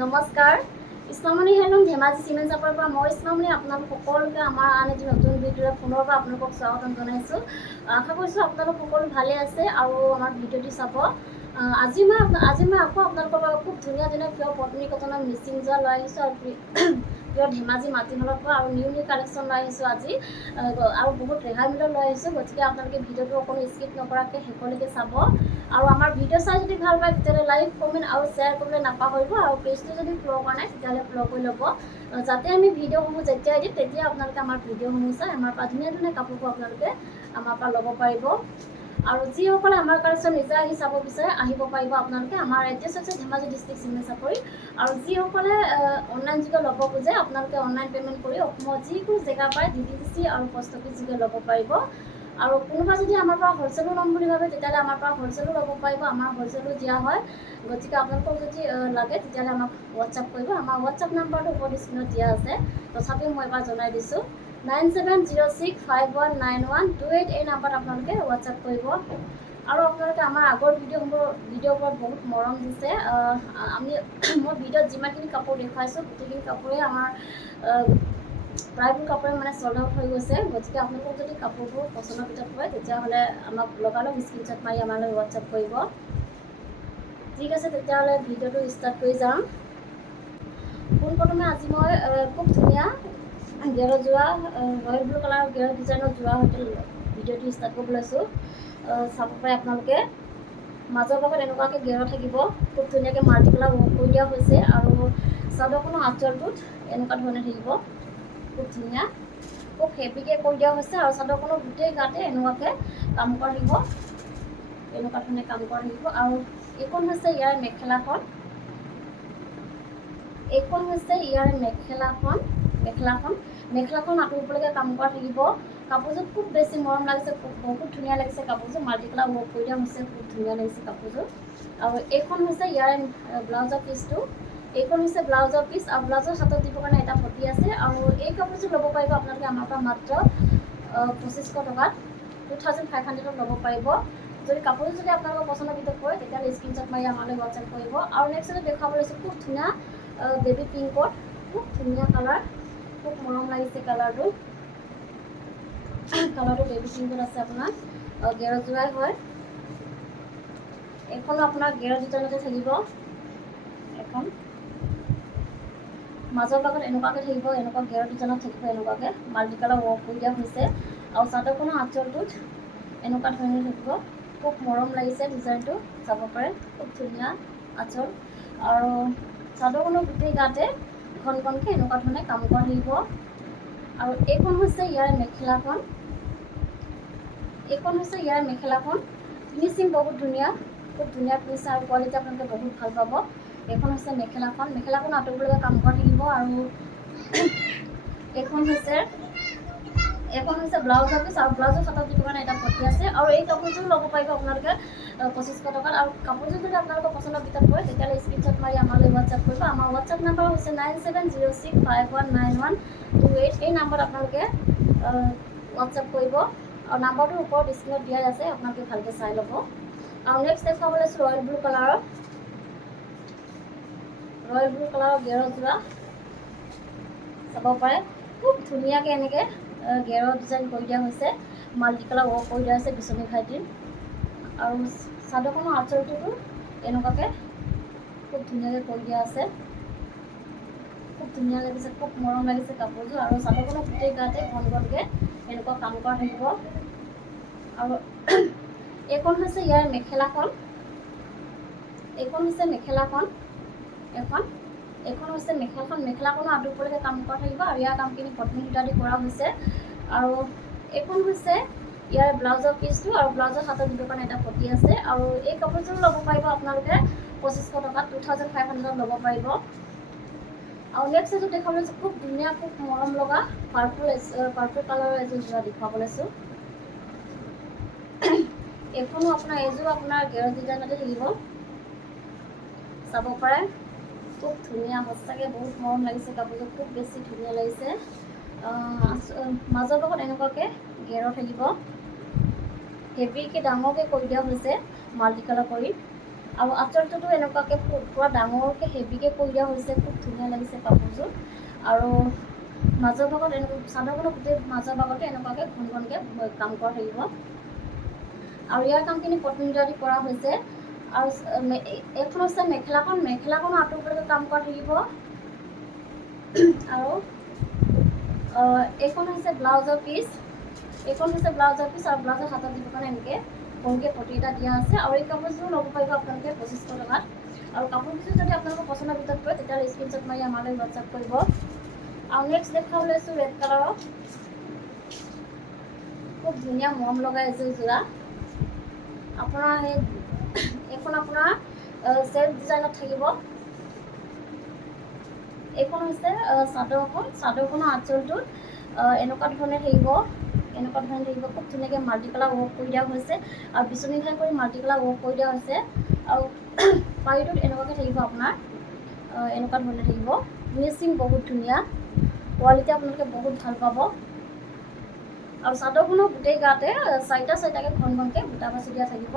নমস্কাৰ ইছলামণি হেলুম ধেমাজি চিমেণ্ট চাপৰ পৰা মই ইছলামণি আপোনালোক সকলোকে আমাৰ আন এটি নতুন ভিডিঅ'ৰে পুনৰ পৰা আপোনালোকক স্বাগতম জনাইছোঁ। আশা কৰিছোঁ আপোনালোক সকলো ভালে আছে আৰু আমাৰ ভিডিঅ'টি চাব। আজি মই আকৌ আপোনালোকৰ বাবে খুব ধুনীয়া প্ৰিয় পত্নী কটনৰ মিচিং যোৰা লৈ আহিছোঁ আৰু প্ৰিয় ধেমাজি মাটিমালৰ পৰা আৰু নিউ কালেকশ্যন লৈ আহিছোঁ আজি আৰু বহুত ৰেহাই মূল্য লৈ আহিছোঁ। গতিকে আপোনালোকে ভিডিঅ'টো অকণো স্কিপ নকৰাকৈ শেষলৈকে চাব আৰু আমাৰ ভিডিঅ' চাই যদি ভাল পায় তেতিয়াহ'লে লাইক কমেণ্ট আৰু শ্বেয়াৰ কৰিবলৈ নাপাহৰিব আৰু পেজটো যদি ফ'ল' কৰা নাই তেতিয়াহ'লে ফ'ল' কৰি ল'ব, যাতে আমি ভিডিঅ'সমূহ যেতিয়াই দিম তেতিয়া আপোনালোকে আমাৰ ভিডিঅ'সমূহ চাই আমাৰ পৰা ধুনীয়া কাপোৰবোৰ আপোনালোকে আমাৰ পৰা ল'ব পাৰিব। আৰু যিসকলে আমাৰ কালেকশ্যন নিজে আহি চাব বিচাৰে আহিব পাৰিব আপোনালোকে। আমাৰ এড্ৰেছ হৈছে ধেমাজি ডিষ্ট্ৰিক্ট চিমেণ্ট চাপৰি আৰু যিসকলে অনলাইন যোগে ল'ব খোজে আপোনালোকে অনলাইন পে'মেণ্ট কৰি অসমৰ যিকোনো জেগা পায় DDGC আৰু পষ্ট অফিচ যোগে ল'ব পাৰিব। আৰু কোনোবা যদি আমাৰ পৰা হ'লচেলো ল'ম বুলি ভাবে তেতিয়াহ'লে আমাৰ পৰা হ'লচেলো ল'ব পাৰিব, আমাৰ হ'লচেলো দিয়া হয়। গতিকে আপোনালোকক যদি লাগে তেতিয়াহ'লে আমাক হোৱাটছআপ কৰিব। আমাৰ হোৱাটছআপ নাম্বাৰটো ওপৰত স্ক্ৰীণত দিয়া আছে, তথাপিও মই এবাৰ জনাই দিছোঁ 9706519128 এই নাম্বাৰত আপোনালোকে হোৱাটছআপ কৰিব। আৰু আপোনালোকে আমাৰ আগৰ ভিডিঅ'বোৰত বহুত মৰম দিছে। মই ভিডিঅ'ত যিমানখিনি কাপোৰ দেখুৱাইছোঁ গোটেইখিনি কাপোৰে আমাৰ প্ৰায়বোৰ কাপোৰে মানে চল্ড আউট হৈ গৈছে। গতিকে আপোনালোকক যদি কাপোৰবোৰ পচন্দৰ ভিতৰত হয় তেতিয়াহ'লে আমাক লগালগ স্ক্ৰীনশ্বট মাৰি আমালৈ হোৱাটছআপ কৰিব। ঠিক আছে, তেতিয়াহ'লে ভিডিঅ'টো ষ্টাৰ্ট কৰি যাওঁ। পোনপ্ৰথমে আজি মই খুব ধুনীয়া গেৰৰ যোৰা ৰয়েল ব্লু কালাৰৰ গেৰৰ ডিজাইনৰ যোৰা সৈতে ভিডিঅ'টো ষ্টাৰ্ট কৰিব লৈছোঁ। চাব পাৰে আপোনালোকে মাজৰ ভাগত এনেকুৱাকৈ গেৰ থাকিব, খুব ধুনীয়াকৈ মাল্টি কালাৰ ৱৰ্ক কৰি দিয়া হৈছে আৰু চাদৰখনৰ আঁচলটোত এনেকুৱা ধৰণে থাকিব, খুব ধুনীয়া খুব হেভিকৈ কৰি দিয়া হৈছে আৰু চাদৰখনৰ গোটেই গাতে এনেকুৱাকৈ কাম কৰা থাকিব, এনেকুৱা ধৰণে কাম কৰা থাকিব। আৰু এইখন হৈছে ইয়াৰ মেখেলাখন, মেখেলাখন আঁতৰিবলৈকে কাম কৰা থাকিব। কাপোৰযোৰ খুব বেছি মৰম লাগিছে, বহুত ধুনীয়া লাগিছে কাপোৰযোৰ, মাল্টি কালাৰ ৱৰ্ক কৰি দিয়া হৈছে, খুব ধুনীয়া লাগিছে কাপোৰযোৰ। আৰু এইখন হৈছে ইয়াৰ ব্লাউজৰ পিচটো, এইখন হৈছে ব্লাউজৰ পিচ আৰু ব্লাউজৰ হাতত দিবৰ কাৰণে এটা পটি আছে। আৰু এই কাপোৰযোৰ ল'ব পাৰিব আপোনালোকে আমাৰ পৰা মাত্ৰ 2500 টকাত, 2500ত ল'ব পাৰিব। যদি কাপোৰযোৰ যদি আপোনালোকৰ পচন্দৰ ভিতৰত পৰে তেতিয়াহ'লে স্ক্ৰীনশ্বট মাৰি আমালৈ হোৱাটছআপ কৰিব। আৰু নেক্সট দেখুৱাব লৈছোঁ খুব ধুনীয়া বেবী পিংকত, খুব ধুনীয়া কালাৰ, খুব মৰম লাগিছে কালাৰটো বেবী পিংকত আছে আপোনাৰ গেৰৰ যোৰাই হয়। এইখনো আপোনাৰ গেৰৰ ডিজাইনতে থাকিব, এখন মাজৰ ভাগত এনেকুৱাকৈ থাকিব, এনেকুৱা গেৰৰ ডিজাইনত থাকিব, এনেকুৱাকৈ মাল্টি কালাৰ ৱৰ্ক কৰি দিয়া হৈছে। আৰু চাদৰখনৰ আঁচলটোত এনেকুৱা ধৰণে থাকিব, খুব মৰম লাগিছে ডিজাইনটো, চাব পাৰে খুব ধুনীয়া আঁচল। আৰু চাদৰখনৰ গোটেই গাতে ঘনকৈ এনেকুৱা ধৰণে কাম কৰা থাকিব। আৰু এইখন হৈছে ইয়াৰ মেখেলাখন, ফিনিচিং বহুত ধুনীয়া, খুব ধুনীয়া ফিনিচিং আৰু কোৱালিটি আপোনালোকে বহুত ভাল পাব। এইখন হৈছে মেখেলাখন আঁতৰিবলৈকে কাম কৰা থাকিব। আৰু এইখন হৈছে ব্লাউজৰ পিচ আৰু ব্লাউজৰ হাতত দিবৰ কাৰণে এটা পটি আছে। আৰু এই কাপোৰযোৰ ল'ব পাৰিব আপোনালোকে 2500 টকাত। আৰু কাপোৰযোৰ যদি আপোনালোকৰ পচন্দৰ ভিতৰত পৰে তেতিয়াহ'লে স্ক্ৰীনশ্বট মাৰি আমালৈ হোৱাটছআপ কৰিব। আমাৰ হোৱাটছআপ নাম্বাৰ হৈছে 9706519128 এই নাম্বাৰত আপোনালোকে হোৱাটছআপ কৰিব। আৰু নাম্বাৰটোৰ ওপৰত স্ক্ৰীণত দিয়াই আছে, আপোনালোকে ভালকৈ চাই ল'ব। আৰু নেক্সট দেখুৱাব লৈছোঁ ৰয়েল ব্লু কালাৰৰ গেৰৰ যোৰা, চাব পাৰে খুব ধুনীয়াকৈ এনেকৈ গেৰৰ ডিজাইন কৰি দিয়া হৈছে, মাল্টি কালাৰ ৱৰ্ক কৰি দিয়া হৈছে বিচনী ভাইটিৰ। আৰু চাদৰখনৰ আঁচলটোতো এনেকুৱাকৈ খুব ধুনীয়াকৈ কৰি দিয়া আছে, খুব ধুনীয়া লাগিছে, খুব মৰম লাগিছে কাপোৰযোৰ। আৰু চাদৰখনৰ গোটেই গাতে ঘনকৈ এনেকুৱা কাম কৰা থাকিব। আৰু এইখন হৈছে ইয়াৰ মেখেলাখনো আঁতৰিবলৈকে কাম কৰা থাকিব। আৰু ইয়াৰ কামখিনি পত্নী সূতা দি কৰা হৈছে। আৰু এইখন হৈছে ইয়াৰ ব্লাউজৰ পিচটো আৰু ব্লাউজৰ হাতত দিবৰ কাৰণে এটা পটি আছে। আৰু এই কাপোৰযোৰ ল'ব পাৰিব আপোনালোকে 2500 টকাত, 2500ত ল'ব পাৰিব। আৰু নেক্সট এযোৰ দেখুৱাব লৈছোঁ খুব ধুনীয়া, খুব মৰম লগা পাৰ্পল কালাৰৰ এযোৰ যোৰা দেখুৱাব লৈছোঁ। এইযোৰ আপোনাৰ গেৰৰ ডিজাইনতে থাকিব, চাব পাৰে খুব ধুনীয়া, সঁচাকৈ বহুত মৰম লাগিছে কাপোৰযোৰ, খুব বেছি ধুনীয়া লাগিছে। মাজৰ ভাগত এনেকুৱাকৈ গেৰৰ থাকিব, হেভিকৈ ডাঙৰকৈ কৰি দিয়া হৈছে মাল্টি কালাৰ কৰি। আৰু আঁচলটোতো এনেকুৱাকৈ পূৰা ডাঙৰকৈ হেভিকৈ কৰি দিয়া হৈছে, খুব ধুনীয়া লাগিছে কাপোৰযোৰ। আৰু মাজৰ ভাগত এনেকুৱা চাদৰখনৰ গোটেই মাজৰ ভাগতে এনেকুৱাকৈ ঘন ঘনকৈ কাম কৰা থাকিব। আৰু ইয়াৰ কামখিনি কটন দি কৰা হৈছে। আৰু এইখন হৈছে মেখেলাখনো আঁতৰলৈকে কাম কৰা থাকিব। আৰু এইখন হৈছে ব্লাউজৰ পিচ, আৰু ব্লাউজৰ হাতত দিব কাৰণে এনেকৈ সৰুকৈ পটি এটা দিয়া আছে। আৰু এই কাপোৰযোৰ ল'ব পাৰিব আপোনালোকে 2500 টকাত। আৰু কাপোৰযোৰ যদি আপোনালোকৰ পচন্দৰ ভিতৰত পৰে তেতিয়াহ'লে স্ক্ৰীনশ্বট মাৰি আমালৈ হোৱাটছআপ কৰিব। আৰু নেক্সট দেখাব লৈছোঁ ৰেড কালাৰৰ, খুব ধুনীয়া মৰম লগা এযোৰ যোৰা। আপোনাৰ এইখন আপোনাৰ চেল্ফ ডিজাইনত থাকিব। এইখন হৈছে চাদৰখনৰ আঁচলটোত এনেকুৱা ধৰণে থাকিব, খুব ধুনীয়াকৈ মাল্টি কালাৰ ৱৰ্ক কৰি দিয়া হৈছে। আৰু বিচনী ঘাই কৰি মাল্টি কালাৰ ৱৰ্ক কৰি দিয়া হৈছে। আৰু পাৰিটোত এনেকুৱাকৈ থাকিব আপোনাৰ, এনেকুৱা ধৰণে থাকিব। ফিনিচিং বহুত ধুনীয়া, কোৱালিটি আপোনালোকে বহুত ভাল পাব। আৰু চাদৰখনৰ গোটেই গাতে চাৰিটাকৈ ঘন ঘনকৈ বুটা বাছি দিয়া থাকিব।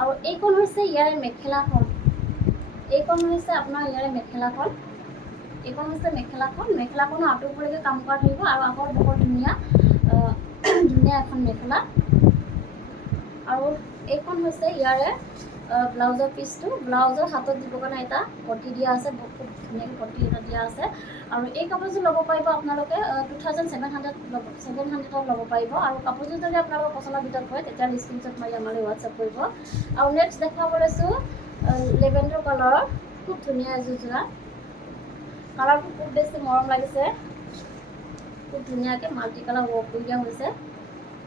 আৰু এইখন হৈছে ইয়াৰে মেখেলাখন, মেখেলাখনো আঁতৰলৈকে কাম কৰা থাকিব। আৰু আহল বহল ধুনীয়া এখন মেখেলা। আৰু এইখন হৈছে ইয়াৰে ব্লাউজৰ পিচটো, ব্লাউজৰ হাতত দিবৰ কাৰণে এটা পটি দিয়া আছে, খুব ধুনীয়াকৈ পটি এটা দিয়া আছে। আৰু এই কাপোৰযোৰ ল'ব পাৰিব আপোনালোকে 2700 ল'ব পাৰিব। আৰু কাপোৰযোৰ যদি আপোনালোকৰ পচন্দৰ ভিতৰত হয় তেতিয়াহ'লে স্ক্ৰীনশ্বট মাৰি আমালৈ হোৱাটছআপ কৰিব। আৰু নেক্সট দেখাব লৈছোঁ লেভেণ্ডাৰ কালাৰৰ, খুব ধুনীয়া এযোৰ যোৰা। কালাৰটো খুব বেছি মৰম লাগিছে, খুব ধুনীয়াকৈ মাল্টি কালাৰ ৱৰ্ক কৰি দিয়া হৈছে।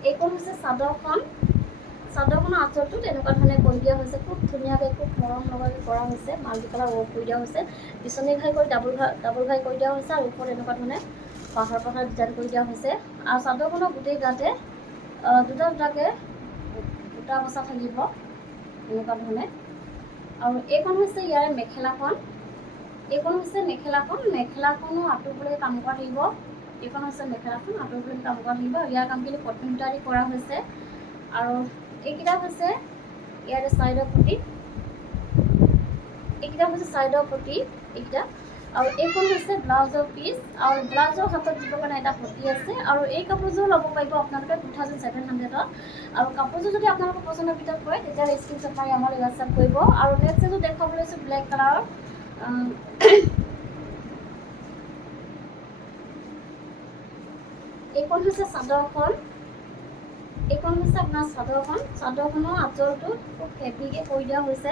এইখন হৈছে চাদৰখনৰ আঁচলটোত এনেকুৱা ধৰণে কৰি দিয়া হৈছে, খুব ধুনীয়াকৈ খুব মৰম লগাকৈ কৰা হৈছে, মাল্টি কালাৰ ৱৰ্ক কৰি দিয়া হৈছে। বিচনী ঘাই কৰি ডাবুল ঘাই কৰি দিয়া হৈছে। আৰু ওপৰত এনেকুৱা ধৰণে পাহাৰ ডিজাইন কৰি দিয়া হৈছে। আৰু চাদৰখনৰ গোটেই গাতে দুটাকৈ বুটা বচা থাকিব এনেকুৱা ধৰণে। আৰু এইখন হৈছে ইয়াৰ মেখেলাখনো আঁতৰলৈকে কাম কৰা থাকিব। এইখন হৈছে মেখেলাখন, আঁতৰলৈকে কাম কৰা থাকিব। ইয়াৰ কামখিনি কটন সূতা দি কৰা হৈছে। আৰু এইকেইটা হৈছে ইয়াৰে চাইডৰ পটি, এইকেইটা। আৰু এইখন হৈছে ব্লাউজৰ পিচ, আৰু ব্লাউজৰ হাতত দিবৰ কাৰণে এটা পটি আছে। আৰু এই কাপোৰযোৰ ল'ব পাৰিব আপোনালোকে 2700ত। আৰু কাপোৰযোৰ যদি আপোনালোকৰ পচন্দৰ ভিতৰত পৰে তেতিয়াহ'লে স্ক্ৰীনশ্বট মাৰি আমালৈ হোৱাটছআপ কৰিব। আৰু নেক্সট এযোৰ দেখাব লৈছোঁ ব্লেক কালাৰৰ। এইখন হৈছে চাদৰখন, চাদৰখনৰ আঁচলটোত খুব হেভিকৈ কৰি দিয়া হৈছে,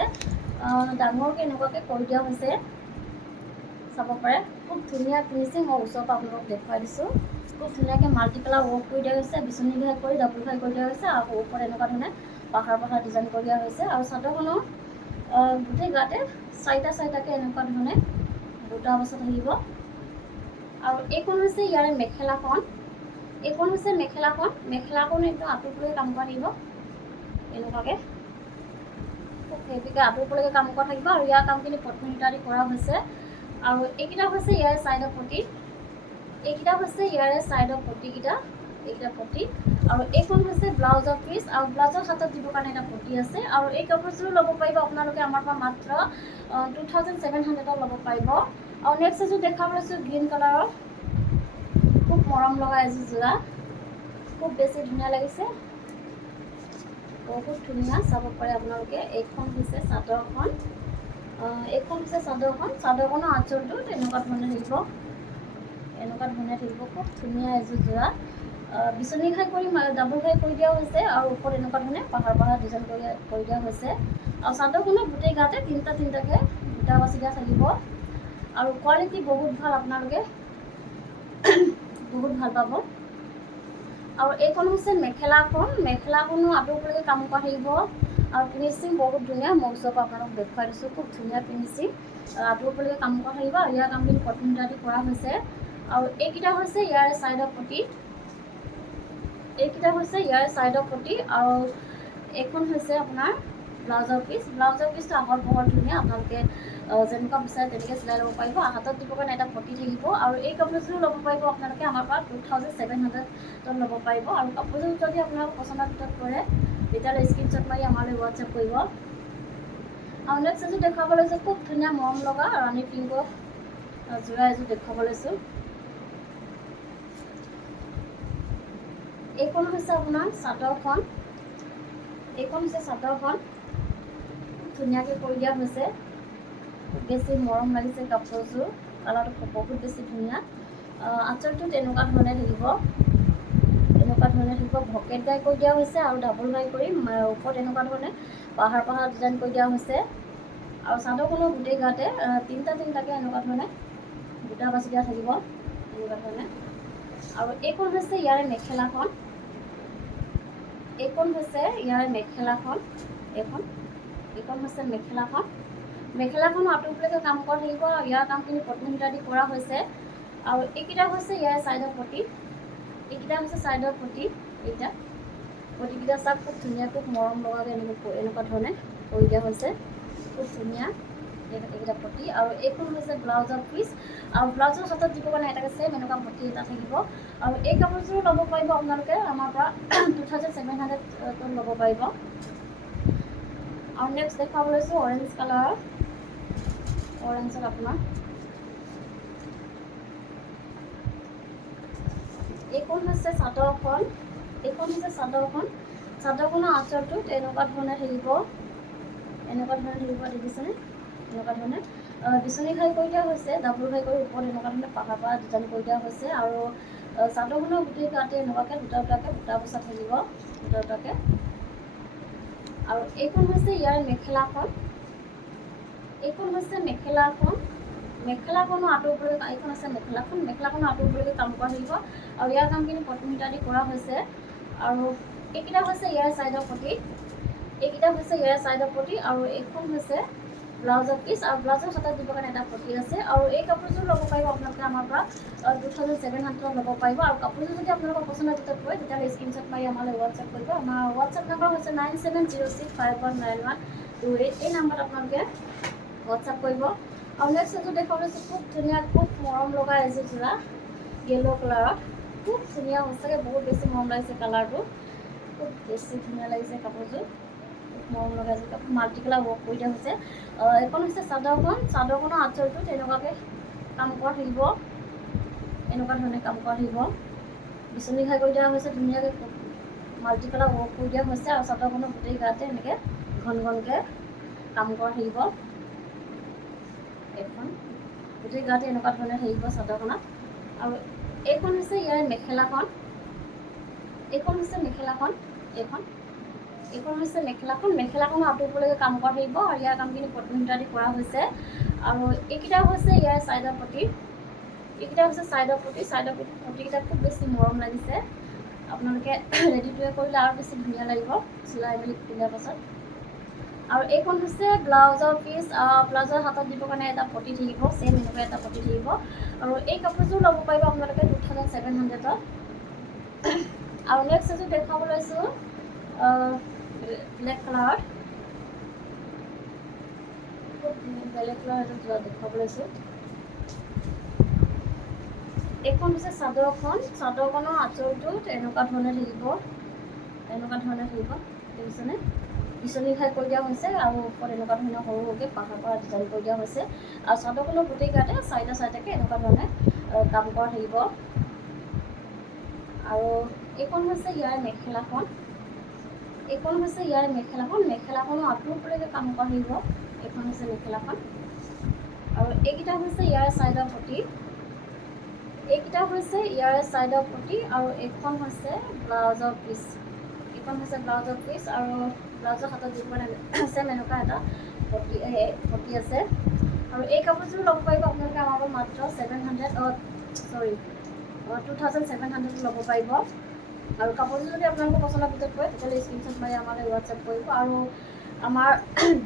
ডাঙৰকৈ এনেকুৱাকৈ কৰি দিয়া হৈছে, চাব পাৰে। খুব ধুনীয়া ফিনিচিং, মই ওচৰৰ পৰা আপোনালোকক দেখুৱাই দিছোঁ। খুব ধুনীয়াকৈ মাল্টি কালাৰ ৱৰ্ক কৰি দিয়া হৈছে, বিচনী ঘাই কৰি ডাবুল ঘাই কৰি দিয়া হৈছে। আৰু ওপৰত এনেকুৱা ধৰণে পাহাৰ ডিজাইন কৰি দিয়া হৈছে। আৰু চাদৰখনৰ গোটেই গাতে চাৰিটাকৈ এনেকুৱা ধৰণে বুটা বচা থাকিব। আৰু এইখন হৈছে ইয়াৰে মেখেলাখনো একদম আঁতৰলৈকে কাম কৰা থাকিব, এনেকুৱাকৈ খুব হেভিকৈ আঁতৰলৈকে কাম কৰা থাকিব। আৰু ইয়াৰ কামখিনি কটন সূতা দি কৰা হৈছে। আৰু এইকেইটা হৈছে ইয়াৰে চাইডৰ পটি, এইকেইটা পটি। আৰু এইখন হৈছে ব্লাউজৰ পিচ, আৰু ব্লাউজৰ হাতত দিবৰ কাৰণে এটা পটি আছে। আৰু এই কাপোৰযোৰ ল'ব পাৰিব আপোনালোকে আমাৰ পৰা মাত্ৰ 2700ত ল'ব পাৰিব। আৰু নেক্সট এযোৰ দেখাব লৈছোঁ গ্ৰীণ কালাৰৰ, খুব মৰম লগা এযোৰ যোৰা, খুব বেছি ধুনীয়া লাগিছে, বহুত ধুনীয়া, চাব পাৰে আপোনালোকে। এইখন হৈছে চাদৰখনৰ আঁচলটোত এনেকুৱা ধৰণে থাকিব, খুব ধুনীয়া এযোৰ যোৰা। বিচনী ঘাই কৰি ডাবুল ঘাই কৰি দিয়া হৈছে। আৰু ওপৰত এনেকুৱা ধৰণে পাহাৰ ডিজাইন কৰি দিয়া হৈছে। আৰু চাদৰখনৰ গোটেই গাতে তিনিটাকৈ বুটা বাচি দিয়া থাকিব। আৰু কোৱালিটি বহুত ভাল, আপোনালোকে বহুত ভাল পাব। আৰু এইখন হৈছে মেখেলাখনো আঁতৰলৈকে কাম কৰা থাকিব। আৰু ফিনিচিং বহুত ধুনীয়া, মই ওচৰৰ পৰা আপোনালোকক দেখুৱাই দিছোঁ, খুব ধুনীয়া ফিনিচিং, আঁতৰলৈকে কাম কৰা থাকিব। আৰু ইয়াৰ কামখিনি কটন সূতা দি কৰা হৈছে। আৰু এইকেইটা হৈছে ইয়াৰে চাইডৰ পটি, আৰু এইখন হৈছে আপোনাৰ ব্লাউজৰ পিচটো আহল বহল ধুনীয়া, আপোনালোকে যেনেকুৱা বিচাৰে তেনেকৈ চিলাই ল'ব পাৰিব। হাতত দিবৰ কাৰণে এটা পটি থাকিব। আৰু এই কাপোৰযোৰো ল'ব পাৰিব আপোনালোকে আমাৰ পৰা 2700ত ল'ব পাৰিব। আৰু কাপোৰযোৰ যদি আপোনালোকৰ পচন্দৰ ভিতৰত পৰে তেতিয়াহ'লে স্ক্ৰীনশ্বট মাৰি আমালৈ হোৱাটছআপ কৰিব। আৰু নেক্সট এযোৰ দেখুৱাব লৈছোঁ খুব ধুনীয়া মৰম লগা ৰাণী পিংকৰ যোৰা এযোৰ দেখুৱাব লৈছোঁ। এইখন হৈছে আপোনাৰ চাদৰখন, এইখন হৈছে চাদৰখন, ধুনীয়াকৈ কৰি দিয়া হৈছে, বেছি মৰম লাগিছে কাপোৰযোৰ, কালাৰটো বহুত বেছি ধুনীয়া। আঁচলটোত এনেকুৱা ধৰণে থাকিব, এনেকুৱা ধৰণে থাকিব, ভকেট গাই কৰি দিয়া হৈছে আৰু ডাবল গাই কৰি ওপৰত এনেকুৱা ধৰণে পাহাৰ পাহাৰ ডিজাইন কৰি দিয়া হৈছে। আৰু চাদৰখনৰ গোটেই গাতে তিনিটাকৈ এনেকুৱা ধৰণে বুটা বাছি দিয়া থাকিব, এনেকুৱা ধৰণে। আৰু এইখন হৈছে ইয়াৰে মেখেলাখন, এইখন হৈছে ইয়াৰে মেখেলাখন, এইখন হৈছে মেখেলাখন। মেখেলাখনো আঁতৰলৈকে কাম কৰা থাকিব, ইয়াৰ কামখিনি পদ্মিনী সূতা দি কৰা হৈছে। আৰু এইকেইটা হৈছে ইয়াৰ ছাইডৰ পটি, এইকেইটা হৈছে ছাইডৰ পটি, এইকেইটা পটিকেইটা চাওক খুব ধুনীয়া, খুব মৰম লগাকৈ এনেকুৱা ধৰণে কৰি দিয়া হৈছে, খুব ধুনীয়া এইকেইটা পটি। আৰু এইখন হৈছে ব্লাউজৰ পিচ, আৰু ব্লাউজৰ হাতত দিব কাৰণে এটাকে ছেম এনেকুৱা পটি এটা থাকিব। আৰু এই কাপোৰযোৰ ল'ব পাৰিব আপোনালোকে আমাৰ পৰা 2700 ল'ব পাৰিব। আৰু নেক্সট দেখাব লৈছোঁ অৰেঞ্জ কালাৰৰ, অৰেঞ্জত আপোনাৰ এইখন হৈছে চাদৰখন, এইখন হৈছে চাদৰখন। চাদৰখনৰ আঁচলটোত এনেকুৱা ধৰণে থাকিব, এনেকুৱা ধৰণে থাকিব, দেখিছেনে? এনেকুৱা ধৰণে বিচনী ঘাই কৰি দিয়া হৈছে, ডাবুল ঘাই কৰি ওপৰত এনেকুৱা ধৰণে পাহাৰ পাহাৰ ডিজাইন কৰি দিয়া হৈছে। আৰু চাদৰখনৰ গোটেই গাতে এনেকুৱাকৈ দুটা দুটাকৈ বুটা বচা থাকিব, দুটা দুটাকৈ। আৰু এইখন হৈছে ইয়াৰ মেখেলাখন, এইখন হৈছে মেখেলাখন, মেখেলাখনো আঁতৰলৈকে, এইখন আছে মেখেলাখন, মেখেলাখনো আঁতৰলৈকে কাম কৰা থাকিব। আৰু ইয়াৰ কামখিনি পদ্মিনী সূতা দি কৰা হৈছে। আৰু এইকেইটা হৈছে ইয়াৰ ছাইডৰ পটি, এইকেইটা হৈছে ইয়াৰ ছাইডৰ পটি। আৰু এইখন হৈছে ব্লাউজৰ পিচ, আৰু ব্লাউজৰ হাতত দিবৰ কাৰণে এটা পটি আছে। আৰু এই কাপোৰযোৰ ল'ব পাৰিব আপোনালোকে আমাৰ পৰা 2700 ল'ব পাৰিব। আৰু কাপোৰযোৰ যদি আপোনালোকৰ পচন্দৰ ভিতৰত পৰে তেতিয়াহ'লে স্ক্ৰীনশ্বট মাৰি আমালৈ হোৱাটছএপ কৰিব। আমাৰ হোৱাটছএপ নম্বৰ হৈছে 9706519128। এই নাম্বাৰত আপোনালোকে হোৱাটছএপ কৰিব। আৰু নেক্সট এযোৰ দেখুৱাব লৈছোঁ খুব ধুনীয়া, খুব মৰম লগা এযোৰ যোৰা য়েল্ল' কালাৰত, খুব ধুনীয়া, সঁচাকৈ বহুত বেছি মৰম লাগিছে কালাৰটো, খুব বেছি ধুনীয়া লাগিছে কাপোৰযোৰ, খুব মৰম লগা এযোৰ কাপোৰ, মাল্টি কালাৰ ৱৰ্ক কৰি দিয়া হৈছে। এইখন হৈছে চাদৰখন, চাদৰখনৰ আঁচলটোত এনেকুৱাকৈ কাম কৰা থাকিব, এনেকুৱা ধৰণে কাম কৰা থাকিব, বিচনী ঘাই কৰি দিয়া হৈছে, ধুনীয়াকৈ মাল্টি কালাৰ ৱৰ্ক কৰি দিয়া হৈছে। আৰু চাদৰখনৰ গোটেই গাতে এনেকৈ ঘন ঘনকৈ কাম কৰা থাকিব, এইখন গোটেই গাতে এনেকুৱা ধৰণে থাকিব চাদৰখনত। আৰু এইখন হৈছে ইয়াৰ মেখেলাখন, এইখন হৈছে মেখেলাখন, এইখন হৈছে মেখেলাখন, মেখেলাখনো আঁতৰলৈকে কাম কৰা থাকিব। আৰু ইয়াৰ কামখিনি পদ্মিনী সূতা দি কৰা হৈছে। আৰু এইকেইটা হৈছে ইয়াৰ ছাইডৰ পটি, এইকেইটা হৈছে ছাইডৰ পটি, ছাইডৰ পটিকেইটা খুব বেছি মৰম লাগিছে, আপোনালোকে ৰেডি টু ৱেৰ কৰিলে আৰু বেছি ধুনীয়া লাগিব চিলাই মেলি পিন্ধাৰ পাছত। আৰু এইখন হৈছে ব্লাউজৰ পিচ, ব্লাউজৰ হাতত দিবৰ কাৰণে এটা পটি থাকিব, ছেম এনেকুৱা এটা পটি থাকিব। আৰু এই কাপোৰযোৰ ল'ব পাৰিব আপোনালোকে 2700। আৰু নেক্সট এযোৰ দেখুৱাব লৈছোঁ ব্লেক কালাৰত, খুব বেলেগ কালাৰ এযোৰ যোৰা দেখুৱাব লৈছোঁ। এইখন হৈছে চাদৰখন, চাদৰখনৰ আঁচলটোত এনেকুৱা ধৰণে থাকিব, এনেকুৱা ধৰণে থাকিব, দেখিছেনে? বিচনী ঘাই কৰি দিয়া হৈছে। আৰু ওপৰত এনেকুৱা ধৰণৰ সৰু সৰুকৈ পাহাৰ পাহাৰ ডিজাইন কৰি দিয়া হৈছে। আৰু চাদৰখনৰ গোটেই গাতে চাইডে চাইডেকৈ এনেকুৱা ধৰণে কাম কৰা থাকিব। আৰু এইখন হৈছে ইয়াৰ মেখেলাখন, এইখন হৈছে ইয়াৰ মেখেলাখন, মেখেলাখনো আঁতৰলৈকে কাম কৰা থাকিব, এইখন হৈছে মেখেলাখন। আৰু এইকেইটা হৈছে ইয়াৰ ছাইডৰ পটি, এইকেইটা হৈছে ইয়াৰ ছাইডৰ পটি। আৰু এইখন হৈছে ব্লাউজৰ পিচ, এইখন হৈছে ব্লাউজৰ পিচ। আৰু ব্লাউজৰ হাতত দিব মানে ছেম এনেকুৱা এটা পটি আছে। আৰু এই কাপোৰযোৰ ল'ব পাৰিব আপোনালোকে আমাৰ পৰা মাত্ৰ 2700 ল'ব পাৰিব। আৰু কাপোৰযোৰ যদি আপোনালোকৰ পচন্দৰ ভিতৰত পৰে তেতিয়াহ'লে স্ক্ৰীনশ্বট মাৰি আমালৈ হোৱাটছএপ কৰিব। আৰু আমাৰ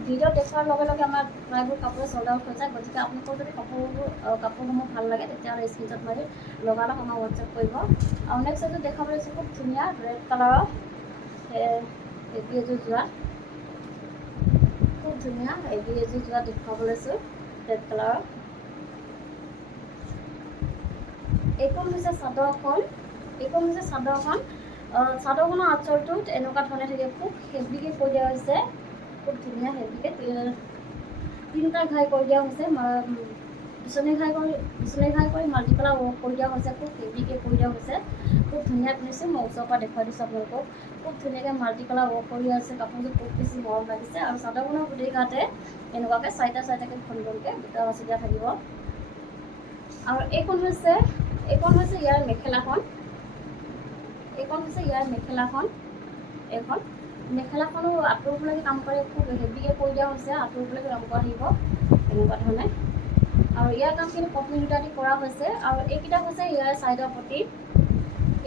ভিডিঅ' দেখুৱাৰ লগে লগে আমাৰ প্ৰায়বোৰ কাপোৰ চল্ড আউট হৈ যায়, গতিকে আপোনালোকৰ যদি কাপোৰসমূহ ভাল লাগে তেতিয়াহ'লে স্ক্ৰীনশ্বট মাৰি লগালগ আমাক হোৱাটছএপ কৰিব। আৰু নেক্সট এযোৰ দেখাব লৈছোঁ খুব ধুনীয়া ৰেড কালাৰৰ হেভি এযোৰ যোৰা, খুব ধুনীয়া হেভি এযোৰ যোৰা দেখুৱাব লৈছোঁ ৰেড কালাৰৰ। এইখন হৈছে চাদৰখন, এইখন হৈছে চাদৰখন, চাদৰখনৰ আঁচলটোত এনেকুৱা ধৰণে থাকে, খুব হেভিকৈ কৰি দিয়া হৈছে, খুব ধুনীয়া হেভিকৈ তিনিটা ঘাই কৰি দিয়া হৈছে, বিচনী ঘাই কৰি মাল্টি কালাৰ ৱৰ্ক কৰি দিয়া হৈছে, খুব হেভিকৈ কৰি দিয়া হৈছে, খুব ধুনীয়া ফিনিচিং। মই ওচৰৰ পৰা দেখুৱাই দিছোঁ আপোনালোকক, খুব ধুনীয়াকৈ মাল্টি কালাৰ ৱৰ্ক কৰি আছে। কাপোৰযোৰ খুব বেছি মৰম লাগিছে আৰু চাদৰখনৰ গোটেই গাতে এনেকুৱাকৈ চাৰিটাকৈ ঘন ঘনকৈ বুটা বাছি দিয়া থাকিব। আৰু এইখন হৈছে ইয়াৰ মেখেলাখন। এইখন হৈছে ইয়াৰ মেখেলাখন। এইখন মেখেলাখনো আঁতৰলৈকে কাম কৰে, খুব হেভিকৈ কৰি দিয়া হৈছে, আঁতৰলৈকে কাম কৰা থাকিব এনেকুৱা ধৰণে। আৰু ইয়াৰ কামখিনি পত্নী সূতা দি কৰা হৈছে। আৰু এইকেইটা হৈছে ইয়াৰ চাইডৰ পতি।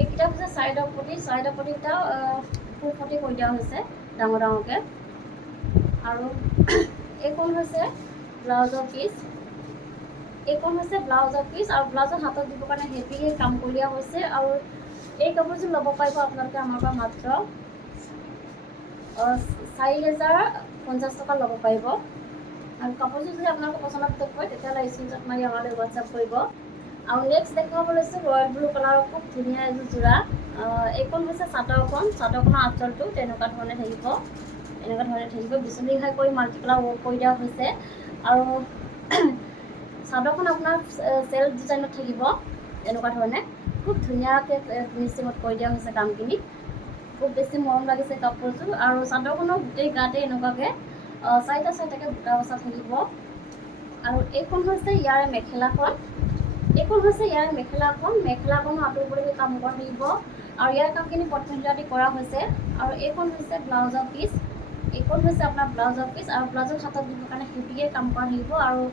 এইকেইটা হৈছে চাইডৰ পতিকেইটা ফুল পতি কৰি দিয়া হৈছে ডাঙৰ ডাঙৰকৈ। আৰু এইখন হৈছে ব্লাউজৰ পিচ। এইখন হৈছে ব্লাউজৰ পিচ আৰু ব্লাউজৰ হাতত দিবৰ কাৰণে হেভিকৈ কাম কৰি দিয়া হৈছে। আৰু এই কাপোৰযোৰ ল'ব পাৰিব আপোনালোকে আমাৰ পৰা মাত্ৰ 4,050 টকা ল'ব পাৰিব। আৰু কাপোৰযোৰ যদি আপোনালোকৰ পচন্দৰ ভিতৰত হয় তেতিয়াহ'লে স্ক্ৰীনশ্বট মাৰি আমালৈ হোৱাটছআপ কৰিব। আৰু নেক্সট দেখাব লৈছোঁ ৰয়েল ব্লু কালাৰৰ খুব ধুনীয়া এযোৰ যোৰা। এইখন হৈছে চাদৰখনৰ আঁচলটো তেনেকুৱা ধৰণে থাকিব, বিচনী ঘাই কৰি মাল্টি কালাৰ ৱৰ্ক কৰি দিয়া হৈছে। আৰু চাদৰখন আপোনাৰ চেল্ফ ডিজাইনত থাকিব এনেকুৱা ধৰণে, খুব ধুনীয়াকৈ ফিনিচিঙত কৰি দিয়া হৈছে কামখিনি। খুব বেছি মৰম লাগিছে কাপোৰযোৰ। আৰু চাদৰখনৰ গোটেই গাতে এনেকুৱাকৈ চাৰিটাকৈ বুটা বচা থাকিব। আৰু এইখন হৈছে ইয়াৰ মেখেলাখন। মেখেলাখনো আঁতৰিবলৈকে কাম কৰা থাকিব। আৰু ইয়াৰ কামখিনি পত্নী সূতা দি কৰা হৈছে। আৰু এইখন হৈছে ব্লাউজৰ পিচ। আপোনাৰ ব্লাউজৰ পিচ আৰু ব্লাউজৰ হাতত দিবৰ কাৰণে হেভিকৈ কাম কৰা থাকিব। আৰু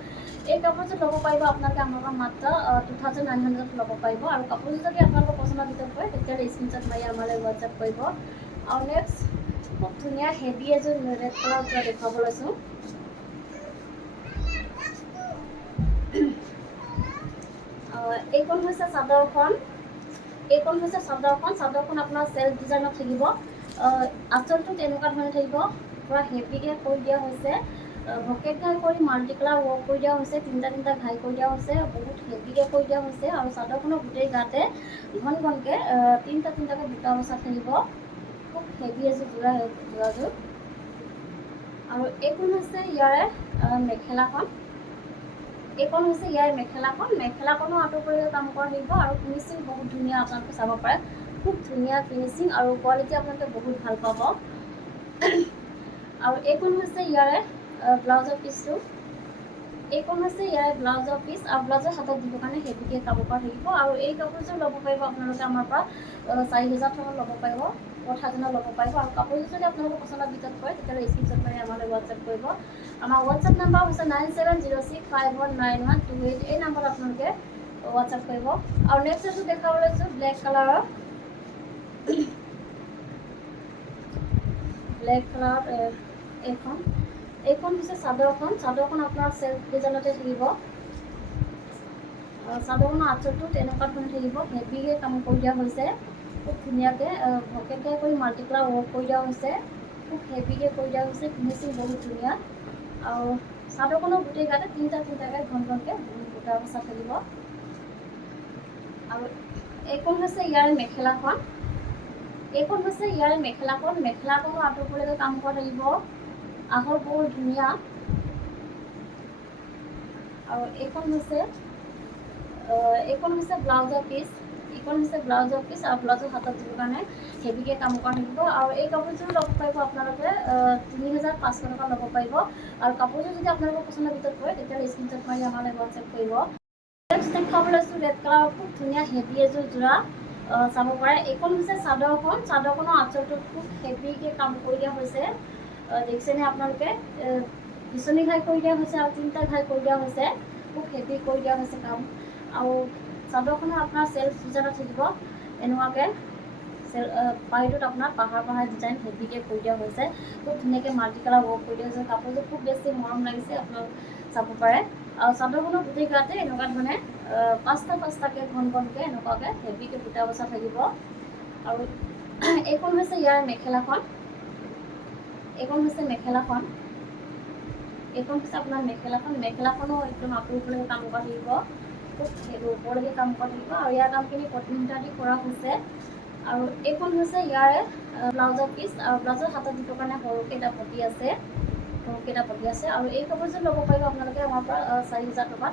এই কাপোৰযোৰ ল'ব পাৰিব আপোনালোকে আমাৰ পৰা মাত্ৰ 2,900 ল'ব পাৰিব। আৰু কাপোৰযোৰ যদি আপোনালোকৰ পচন্দৰ ভিতৰত হয় তেতিয়াহ'লে স্ক্ৰীনশ্বট মাৰি আমালৈ হোৱাটছআপ কৰিব। আৰু নেক্সট খুব ধুনীয়া হেভি এযোৰ ৰেড কালাৰ যোৰা দেখুৱাব লৈছোঁ। এইখন হৈছে চাদৰখন। চাদৰখন আপোনাৰ চেল্ফ ডিজাইনত থাকিব। আঁচলটো তেনেকুৱা ধৰণে থাকিব, পূৰা হেভিকৈ কৰি দিয়া হৈছে। ভকেট ঘাই কৰি মাল্টি কালাৰ ৱৰ্ক কৰি দিয়া হৈছে, তিনিটা ঘাই কৰি দিয়া হৈছে, বহুত হেভিকৈ কৰি দিয়া হৈছে। আৰু চাদৰখনৰ গোটেই গাতে ঘন ঘনকৈ তিনিটাকৈ বুটা বচা থাকিব, খুব হেভি এযোৰ যোৰাযোৰ। আৰু এইখন হৈছে ইয়াৰে মেখেলাখন। মেখেলাখনো আঁতৰিবলৈকে কাম কৰা থাকিব। আৰু ফিনিচিং বহুত ধুনীয়া, আপোনালোকে চাব পাৰে, খুব ধুনীয়া ফিনিচিং আৰু কোৱালিটি আপোনালোকে বহুত ভাল পাব। আৰু এইখন হৈছে ইয়াৰে ব্লাউজৰ পিচটো। আৰু ব্লাউজৰ হাতত দিবৰ কাৰণে হেভিকৈ কাম কৰা থাকিব। আৰু এই কাপোৰযোৰ ল'ব পাৰিব আপোনালোকে আমাৰ পৰা 4,000 টকা ল'ব পাৰিব, 4,000 ল'ব পাৰিব। আৰু কাপোৰযোৰ যদি আপোনালোকৰ পচন্দৰ ভিতৰত হয় তেতিয়াহ'লে স্ক্ৰীনশ্বট মাৰি আমালৈ হোৱাটছআপ কৰিব। আমাৰ হোৱাটছআপ নাম্বাৰ হৈছে 9706519128। এই নাম্বাৰত আপোনালোকে হোৱাটছআপ কৰিব। আৰু নেক্সট এযোৰ দেখাব লৈছোঁ ব্লেক কালাৰৰ। এইখন হৈছে চাদৰখন আপোনাৰ চেল্ফ ডিজাইনতে থাকিব। চাদৰখনৰ আঁচলটো তেনেকুৱা ধৰণে থাকিব, হেভিকৈ কাম কৰি দিয়া হৈছে, খুব ধুনীয়াকৈ ভকেট ঘাই কৰি মাল্টি কালাৰ ৱৰ্ক কৰি দিয়া হৈছে, খুব হেভিকৈ কৰি দিয়া হৈছে, ফিনিচিং বহুত ধুনীয়া। আৰু চাদৰখনৰ গোটেই গাতে তিনিটাকৈ ঘন ঘনকৈ বুটা বচা থাকিব। আৰু এইখন হৈছে ইয়াৰ মেখেলাখন। মেখেলাখনো আঁতৰিবলৈকে কাম কৰা থাকিব, আহল বহুত ধুনীয়া। আৰু এইখন হৈছে ব্লাউজৰ পিচ। আৰু ব্লাউজৰ হাতত দিবৰ কাৰণে হেভিকৈ কাম কৰা থাকিব। আৰু এই কাপোৰযোৰ ল'ব পাৰিব আপোনালোকে 3,500 টকা ল'ব পাৰিব। আৰু কাপোৰযোৰ যদি আপোনালোকৰ পচন্দৰ ভিতৰত হয় তেতিয়াহ'লে স্ক্ৰীনশ্বট মাৰি আমালৈ হোৱাটছআপ কৰিব। নেক্সট দেখাব লৈছোঁ ৰেড কালাৰৰ খুব ধুনীয়া হেভি এযোৰ যোৰা। চাব পাৰে, এইখন হৈছে চাদৰখনৰ আঁচলটোত খুব হেভিকৈ কাম কৰি দিয়া হৈছে। দেখিছেনে আপোনালোকে, বিচনী ঘাই কৰি দিয়া হৈছে আৰু তিনিটা ঘাই কৰি দিয়া হৈছে, খুব হেভি কৰি দিয়া হৈছে কাম। আৰু চাদৰখনৰ আপোনাৰ চেল্ফ ডিজাইনত থাকিব এনেকুৱাকৈ, পাৰিটোত আপোনাৰ পাহাৰ ডিজাইন হেভিকৈ কৰি দিয়া হৈছে, খুব ধুনীয়াকৈ মাল্টি কালাৰ ৱৰ্ক কৰি দিয়া হৈছে। কাপোৰযোৰ খুব বেছি মৰম লাগিছে, আপোনালোক চাব পাৰে। আৰু চাদৰখনৰ গোটেই গাতে এনেকুৱা ধৰণে 5টাকৈ ঘন ঘনকৈ এনেকুৱাকৈ হেভিকৈ বুটা বচা থাকিব। আৰু এইখন হৈছে ইয়াৰ মেখেলাখন। আপোনাৰ মেখেলাখনো একদম আঁতৰিবলৈকে কাম কৰা থাকিব, খুব ওপৰলৈকে কাম কৰা থাকিব। আৰু ইয়াৰ কামখিনি পত্নী সূতা দি কৰা হৈছে। আৰু এইখন হৈছে ইয়াৰে ব্লাউজৰ পিচ। আৰু ব্লাউজৰ হাতত দিবৰ কাৰণে সৰুকৈ এটা পতি আছে, কাপোৰকেইটা পতি আছে আৰু এই কাপোৰযোৰ ল'ব পাৰিব আপোনালোকে আমাৰ পৰা 4,000 টকাত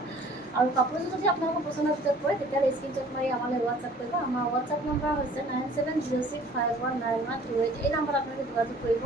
আৰু কাপোৰযোৰ যদি আপোনালোকৰ পচন্দৰ ভিতৰত পৰে তেতিয়াহ'লে স্ক্ৰীনশ্বট মাৰি আমালৈ হোৱাটছআপ কৰিব আমাৰ হোৱাটছআপ নম্বৰ হৈছে 9706519128 এই নাম্বাৰত আপোনালোকে যোগাযোগ কৰিব